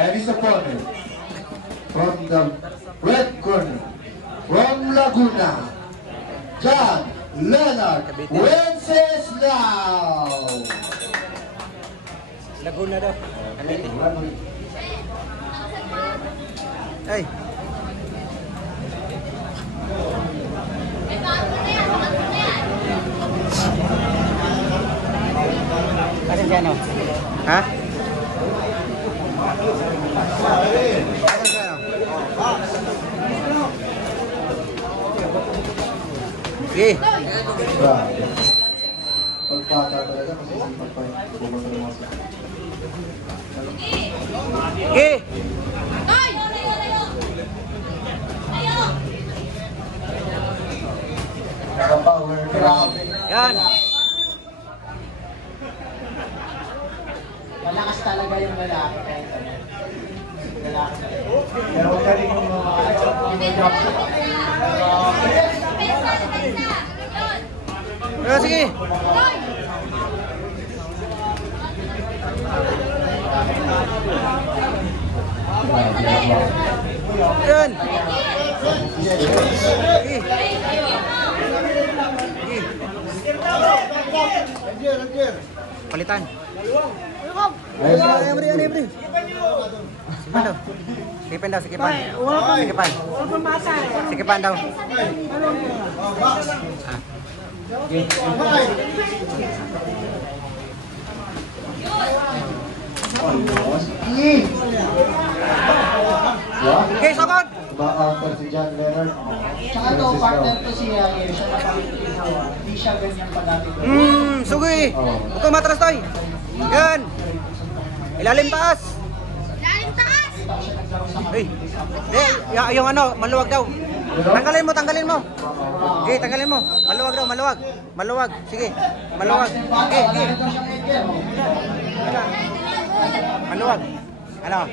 And his opponent from the red corner, from Laguna, John Leonard Wenceslao. Laguna daw. Ay. Kasi siya no? Ha? Sige. Pagpata talaga kasi pagpata. Sige. Yan. Malakas talaga yung lalaki kahit ano. Lalaki. Pero huwag ka rin yung mga Sige. Yan. Palitan. Ayo, Sikipan daw, sikipan. Sikipan. Sikipan daw. Okay, sokot. Ba-counter si John Leonard. Tsaka to, partner to siya napakita. Hindi siya ganyan padati. Sugi. Ito matras toy. Yan. Ilalim taas. Ilalim taas. Yung ano, maluwag daw. Tanggalin mo. Okay, tanggalin mo. Maluwag daw, maluwag. Maluwag. Sige. Maluwag. Okay. Maluwag. Ano?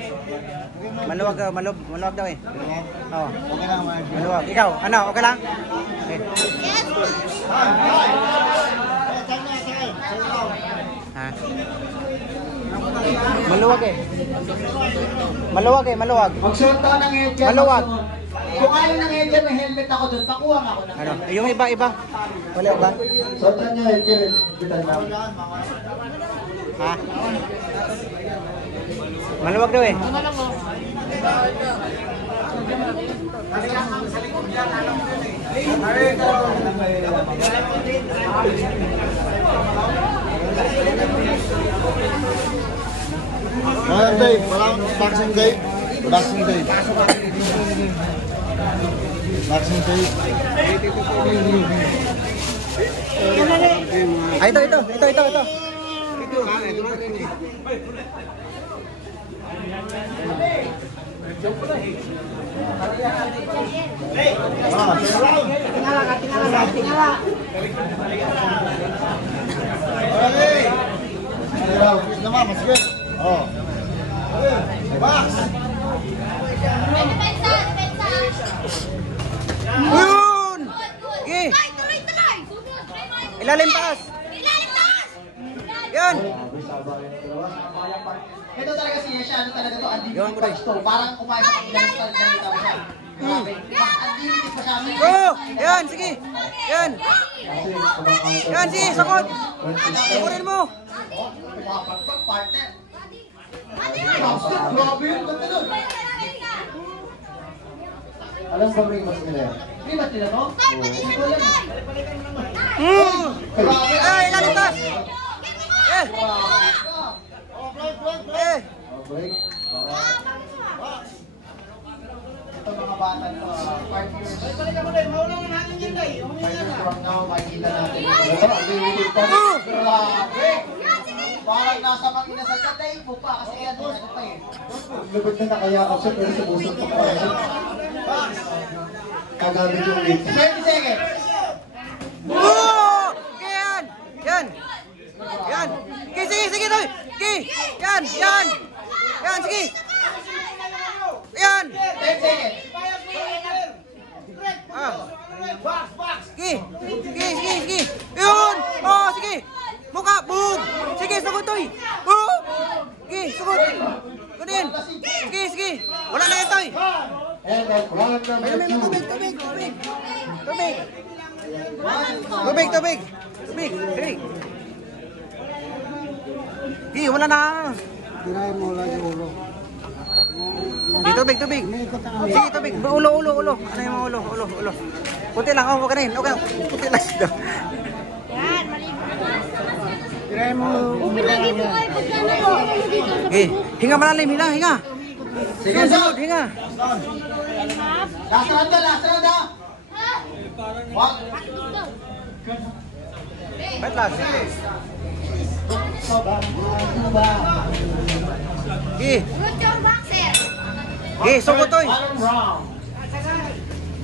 Maluwag daw eh. Oo. Maluwag. Ikaw, ano? Okay lang? Okay. Ha? Maluwag eh. Maluwag. Magsuot ako ng headgear. Maluwag. Kung ayaw ng headgear, may helmet ako doon. Pakuha ako na. Ano? Yung iba. Wala ba? Sotan niya, headgear. Bitan na. Ha? Maluwag daw eh. Dave, walang boxing Dave. Boxing Dave. Boxing Dave. Ay, ito. Yun! Sige! Ilalim taas! Yan! Ito talaga siya, ano talaga to, Yun, unlimited touch to. Parang kumain sa pagdang style na ito siya. Grabe. Unlimited pa siya. Oh! Yan, sige! Yan! Yan, sige, sakot! Sakurin mo! Kumapagpag, partner. Grabe yun, ganda nun. Alam ba ring mas nila? Rimat nila, no? Ay, ilalim taas! Eh! Break. Ito mga bata to, 5 years. From now, makikita natin. Unlimited pa. Grabe! Parang nasa mag-inasal ka, tayo mo pa kasi yan, ano pa eh. Lubog na nakayakap siya pero sumusok pa pa siya. Kagamit yung weight. 20 seconds! Oh! Yan! Yan! Yan! Sige, Toy! Sige! Yan! Yan, sige! Yan! 10 seconds! Sige! Yun! Oh, sige! Mukha! Boom! Sige, sugod, Toy! Oh! Sige, sugod! Kunin. Sige, sige. Wala na yan, Toy. And at round number May 2. tubig. Tubig. Dali. Sige, wala na. Tirahin mo lang yung ulo. Sige, tubig. Sige, tubig. Ulo. Ano yung mga ulo? Kunti lang, huwag ka na yun. Okay, kunti lang siya. Yan, maligo. Tirahin mo. Lagi mo kayo pagkano ko. Dito sa Okay, hinga malalim, hinga. Sige, Sunod, hinga. Last round na. Wag. Wait lang. Ano ba? Sige, Good job, boxer. sugot, Toy. Bottom round.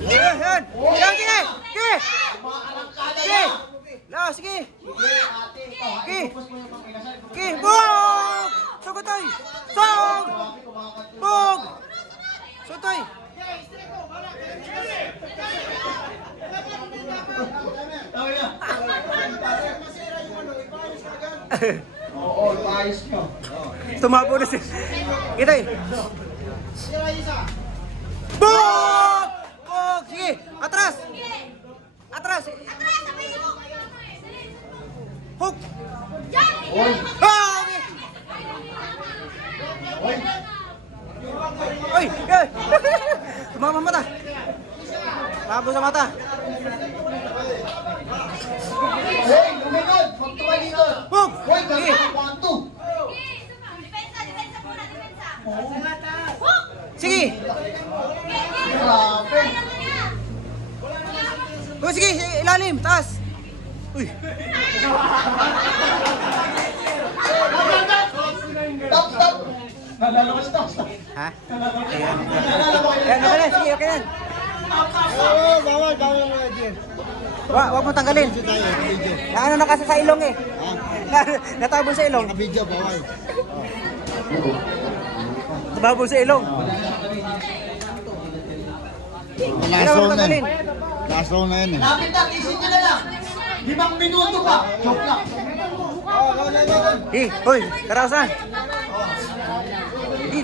Yan. Sige. Sige. Sige, bug! Sugot, Toy. Bug! Sugot, Toy. Oo, ayos nyo. Tumabo na siya. Kita eh. Bug! Bug! Sige, atras! Hook! Oy. Ah! Okay. Oy. Oy! Tumama mata. Labo sa mata. Hey, luminod. Magtumalikod. Hook! Hoy, Sige. ganda. 1, 2. Depensa muna, depensa. Sige. Grabe. Oh, sige, ilalim, taas. Uy. Stop. Nalalakas, stop. Ha? Ayan. Ayan, okay na. Sige, okay na. Oo, bawal mo dyan. Wag mo tanggalin. Ano na kasi sa ilong eh. Natabon sa ilong. Video, bawal. Natabon sa ilong. Ano mo tanggalin? Last round na yun eh. Lapit na, tisin nyo na lang. 5 minuto pa. Joke lang. Hoy, karaosan.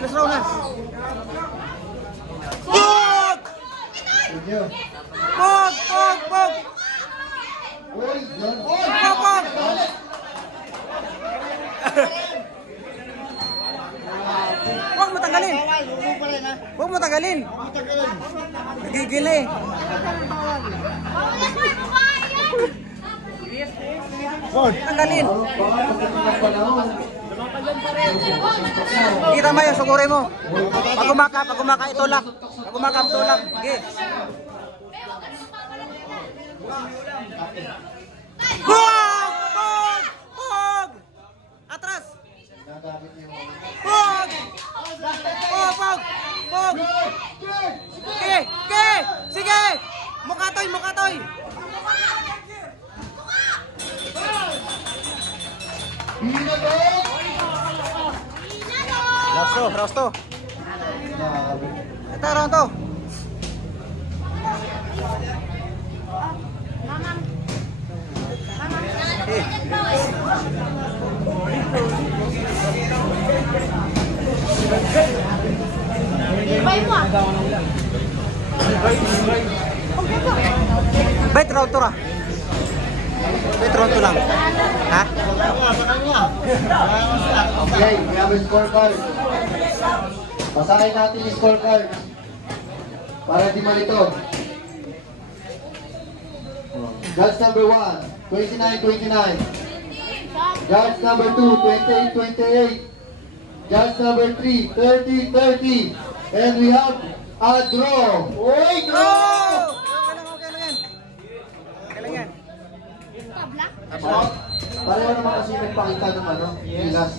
Let's roll na. Bug! Bug! Oy, yan. Bug! Huwag mo tanggalin. Huwag mo tanggalin. Nagigil eh. Tanggalin. Kita mo yun, suguri mo. Pag umaka, itulak. Pag umaka, itulak. Sige. Hug! Atras! Hug! Sige! Mukatoy! Rasto. Ito, round to. Bait round to ra. Bait round to lang. Ha? Okay, we have a scorecard. Basahin natin yung scorecard. Para di malito. Judge number 1, 29-29. Judge number 2, 28-28. Judge number 3, 30-30. And we have a draw. Oy, Oh! draw! Okay lang yan. Pareho naman kasi nagpakita ng ano, gilas.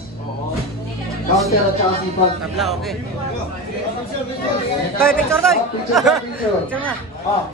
Counter at saka sipag. Tabla, okay. Toy, picture, Toy. Picture. Picture na. Ah.